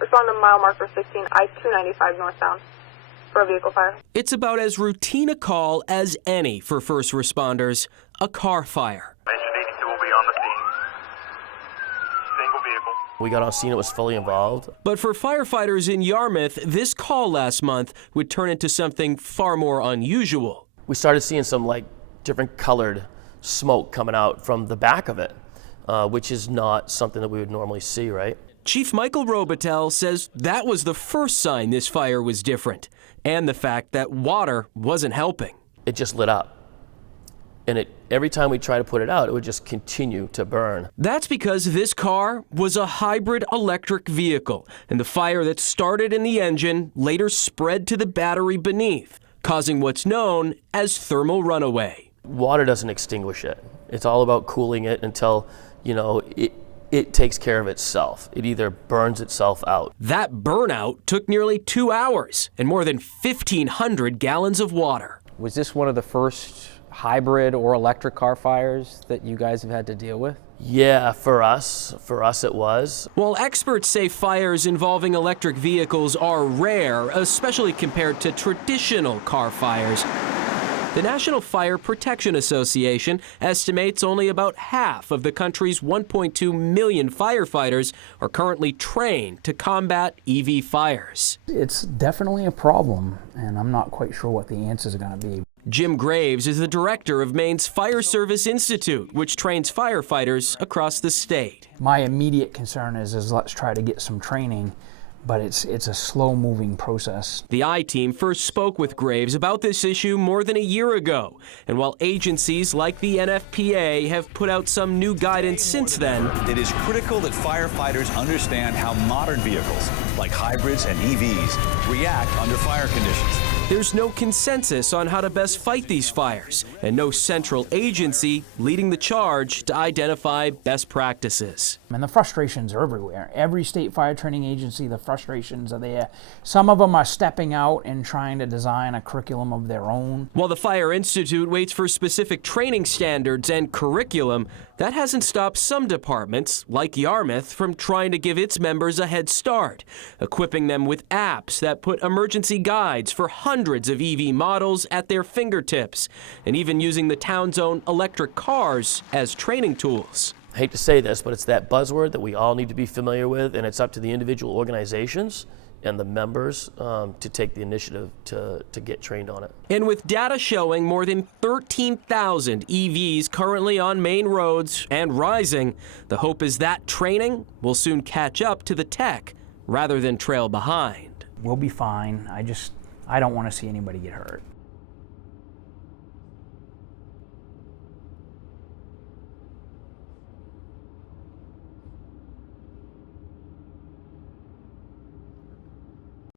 Respond to mile marker 16, I-295 northbound for a vehicle fire. It's about as routine a call as any for first responders, a car fire. Mission 82 will be on the scene. Single vehicle. We got on scene, it was fully involved. But for firefighters in Yarmouth, this call last month would turn into something far more unusual. We started seeing some different colored smoke coming out from the back of it, which is not something that we would normally see, right? Chief Michael Robitel says that was the first sign this fire was different, and the fact that water wasn't helping. It just lit up. And every time we try to put it out, it would just continue to burn. That's because this car was a hybrid electric vehicle, and the fire that started in the engine later spread to the battery beneath, causing what's known as thermal runaway. Water doesn't extinguish it. It's all about cooling it until, it takes care of itself. It either burns itself out. That burnout took nearly 2 hours and more than 1,500 gallons of water. Was this one of the first hybrid or electric car fires that you guys have had to deal with? Yeah, for us it was. While experts say fires involving electric vehicles are rare, especially compared to traditional car fires, the National Fire Protection Association estimates only about half of the country's 1.2 million firefighters are currently trained to combat EV fires. It's definitely a problem, and I'm not quite sure what the answers are going to be. Jim Graves is the director of Maine's Fire Service Institute, which trains firefighters across the state. My immediate concern is let's try to get some training, but it's a slow-moving process. The I-Team first spoke with Graves about this issue more than a year ago, and while agencies like the NFPA have put out some new guidance since then, it is critical that firefighters understand how modern vehicles, like hybrids and EVs, react under fire conditions. There's no consensus on how to best fight these fires, and no central agency leading the charge to identify best practices. And the frustrations are everywhere. Every state fire training agency, the frustrations are there. Some of them are stepping out and trying to design a curriculum of their own. While the Fire Institute waits for specific training standards and curriculum, that hasn't stopped some departments, like Yarmouth, from trying to give its members a head start, equipping them with apps that put emergency guides for hundreds of EV models at their fingertips, and even using the town's own electric cars as training tools. I hate to say this, but it's that buzzword that we all need to be familiar with, and it's up to the individual organizations and the members to take the initiative to get trained on it. And with data showing more than 13,000 EVs currently on Maine roads and rising, the hope is that training will soon catch up to the tech rather than trail behind. We'll be fine. I don't want to see anybody get hurt.